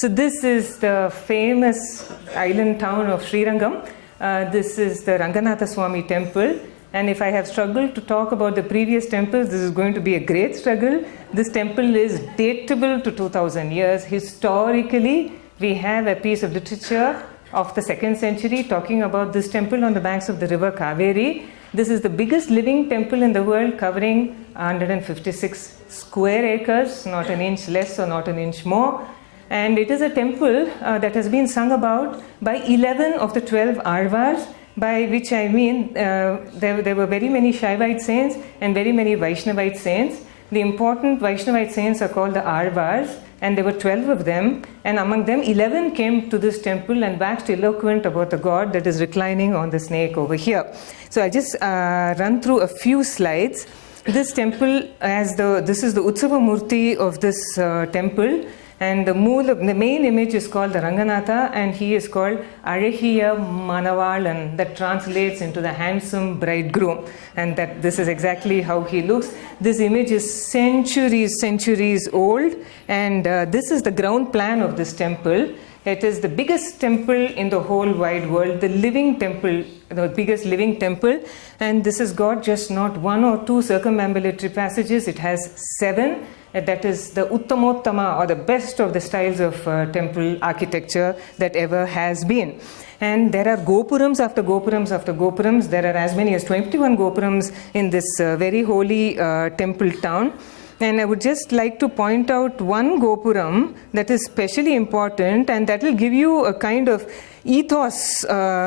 So this is the famous island town of Srirangam. This is the Ranganathaswami temple. And if I have struggled to talk about the previous temples, this is going to be a great struggle. This temple is datable to 2000 years. Historically, we have a piece of literature of the 2nd century talking about this temple on the banks of the river Kaveri. This is the biggest living temple in the world, covering 156 square acres, not an inch less or not an inch more. And it is a temple that has been sung about by 11 of the 12 Arvas, by which I mean there were very many Shaivite saints and very many Vaishnavite saints. The important Vaishnavite saints are called the Arvas, and there were 12 of them, and among them 11 came to this temple and waxed eloquent about the god that is reclining on the snake over here. So I just run through a few slides. This temple, this is the Utsava Murti of this temple. And the main image is called the Ranganatha, and he is called Azhagiya Manavalan, that translates into the handsome bridegroom. And that this is exactly how he looks. This image is centuries old, and this is the ground plan of this temple. It is the biggest temple in the whole wide world, the living temple, the biggest living temple. And this has got just not 1 or 2 circumambulatory passages, it has 7. That is the Uttamottama, or the best of the styles of temple architecture that ever has been. And there are Gopurams after Gopurams after Gopurams. There are as many as 21 Gopurams in this very holy temple town. And I would just like to point out one Gopuram that is specially important, and that will give you a kind of ethos.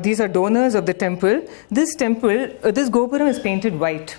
These are donors of the temple. This Gopuram is painted white.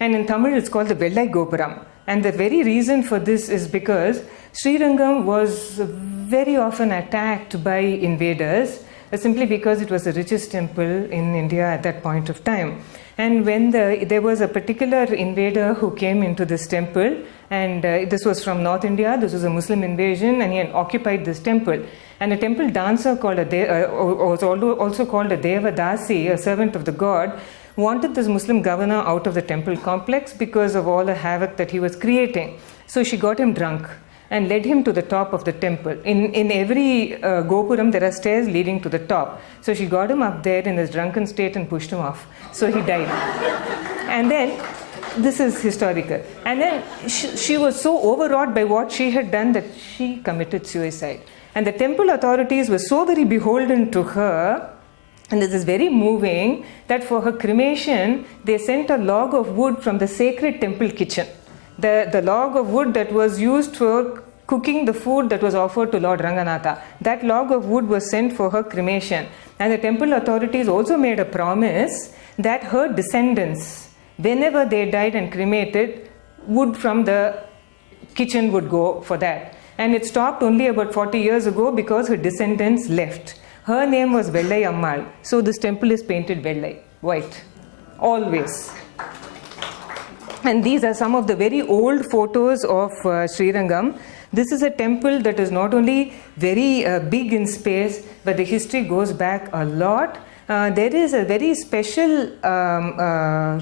And in Tamil it's called the Vellai Gopuram. And the very reason for this is because Srirangam was very often attacked by invaders, simply because it was the richest temple in India at that point of time. And when there was a particular invader who came into this temple, and this was from North India, this was a Muslim invasion, and he had occupied this temple. And a temple dancer called was also called a Devadasi, a servant of the god, wanted this Muslim governor out of the temple complex because of all the havoc that he was creating. So she got him drunk and led him to the top of the temple. In every Gopuram, there are stairs leading to the top. So she got him up there in his drunken state and pushed him off. So he died. And then, this is historical. And then she was so overwrought by what she had done that she committed suicide. And the temple authorities were so very beholden to her, and this is very moving, that for her cremation, they sent a log of wood from the sacred temple kitchen. The log of wood that was used for cooking the food that was offered to Lord Ranganatha. That log of wood was sent for her cremation. And the temple authorities also made a promise that her descendants, whenever they died and cremated, wood from the kitchen would go for that. And it stopped only about 40 years ago because her descendants left. Her name was Vellai Ammal. So this temple is painted Vellai, white, always. And these are some of the very old photos of Srirangam. This is a temple that is not only very big in space, but the history goes back a lot. There is a very special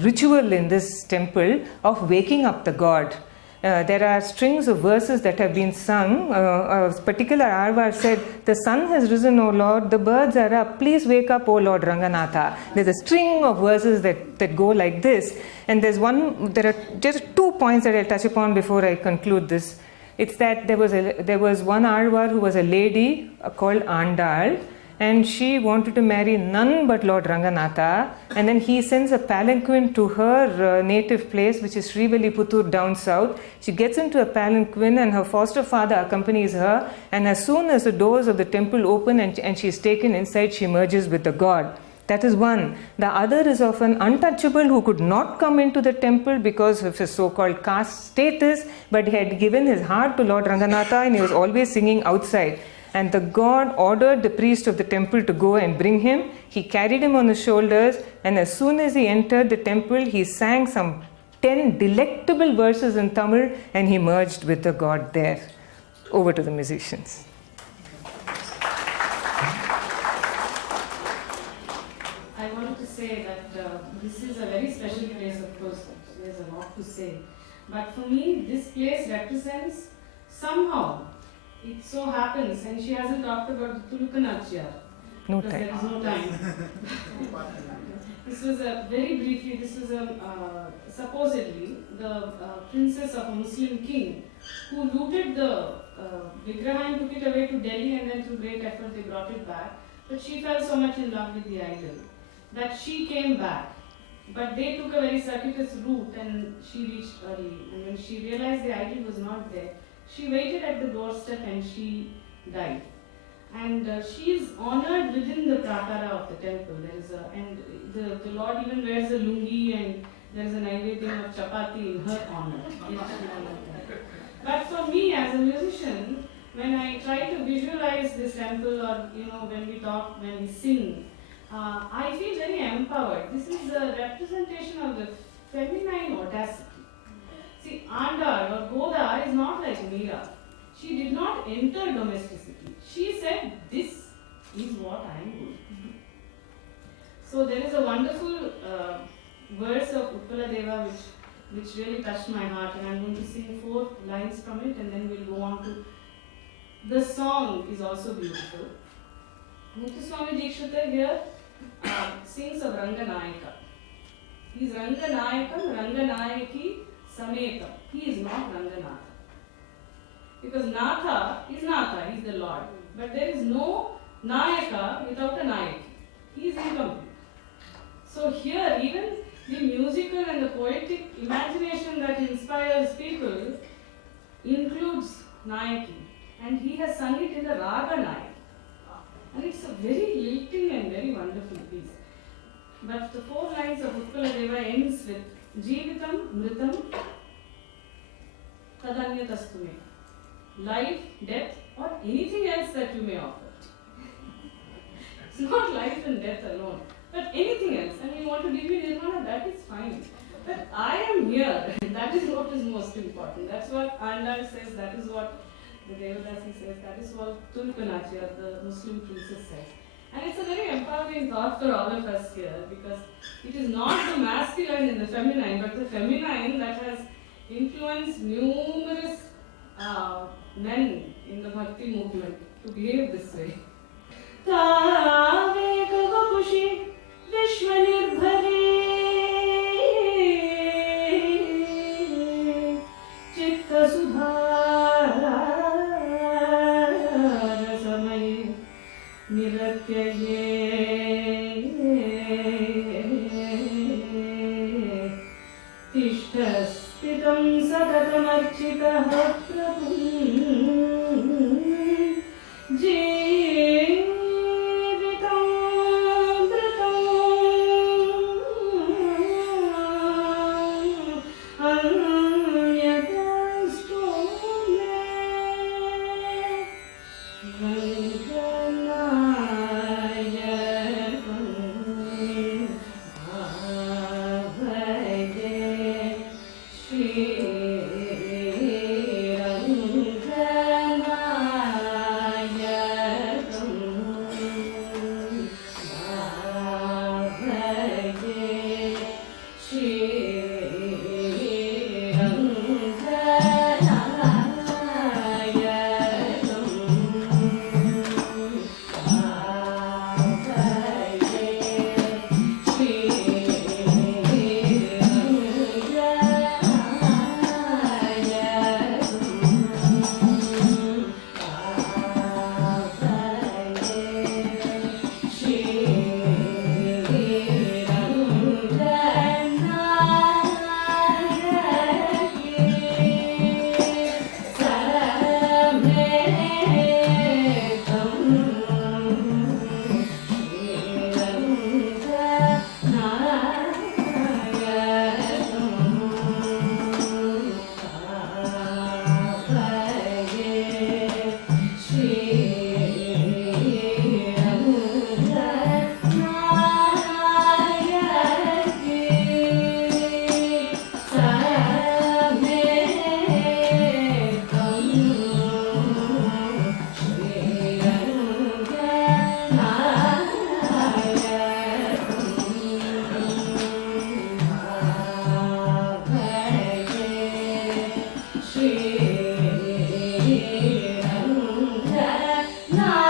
ritual in this temple of waking up the god. There are strings of verses that have been sung. A particular Arvar said, "The sun has risen, O Lord, the birds are up, please wake up, O Lord Ranganatha." There's a string of verses that go like this. And there are just 2 points that I'll touch upon before I conclude this. It's that there was one Arvar who was a lady called Andal, and she wanted to marry none but Lord Ranganatha, and then he sends a palanquin to her native place, which is Srivilliputtur down south. She gets into a palanquin and her foster father accompanies her, and as soon as the doors of the temple open and she is taken inside, she merges with the god. That is one. The other is of an untouchable who could not come into the temple because of his so-called caste status, but he had given his heart to Lord Ranganatha and he was always singing outside. And the god ordered the priest of the temple to go and bring him. He carried him on his shoulders, and as soon as he entered the temple, he sang some 10 delectable verses in Tamil, and he merged with the god there. Over to the musicians. I wanted to say that this is a very special place, of course. There's a lot to say. But for me, this place represents somehow it so happens, and she hasn't talked about the Tulukanachiyar. No Because time. there is no time. This was very briefly, this was supposedly the princess of a Muslim king who looted the Vigraha and took it away to Delhi, and then through great effort they brought it back. But she fell so much in love with the idol that she came back. But they took a very circuitous route and she reached early. And when she realized the idol was not there, she waited at the doorstep and she died. And she is honored within the prakara of the temple. There is the Lord even wears a lungi, and there is an naivedyam of chapati in her honor. But for me as a musician, when I try to visualize this temple, or when we talk, when we sing, I feel very empowered. This is a representation of the feminine audacity. See, Andar or Goda is not like Meera. She did not enter domesticity. She said, "This is what I am going to do." So there is a wonderful verse of Utpala Deva which really touched my heart, and I'm going to sing 4 lines from it, and then we'll go on to. The song is also beautiful. Muthuswami Kshetra here sings of Ranganayaka. He is Ranganayakam, Ranganayaki, Sametam. He is not Ranganatha. Because Natha is Natha, he is the Lord. But there is no Nayaka without a Nayaki. He is incomplete. So here, even the musical and the poetic imagination that inspires people includes Nayaki. And he has sung it in the Raga Nayaki. And it's a very lilting and very wonderful piece. But the 4 lines of Utpala Deva ends with Jeevitam, Mritam, Tadanyatastume. Life, death, or anything else that you may offer. It's not life and death alone, but anything else. And you want to give me nirvana, that is fine. But I am here, that is what is most important. That's what Andal says, that is what the Devadasi says, that is what Tulkanachiyar, the Muslim princess, says. And it's a very empowering thought for all of us here, because it is not the masculine and the feminine, but the feminine that has influenced numerous men in the Bhakti movement to behave this way. Tave kavapushi vishwanirbhare chitta sudhara samaye niratyaye tishtaspitam sadatamarchitah prabhum La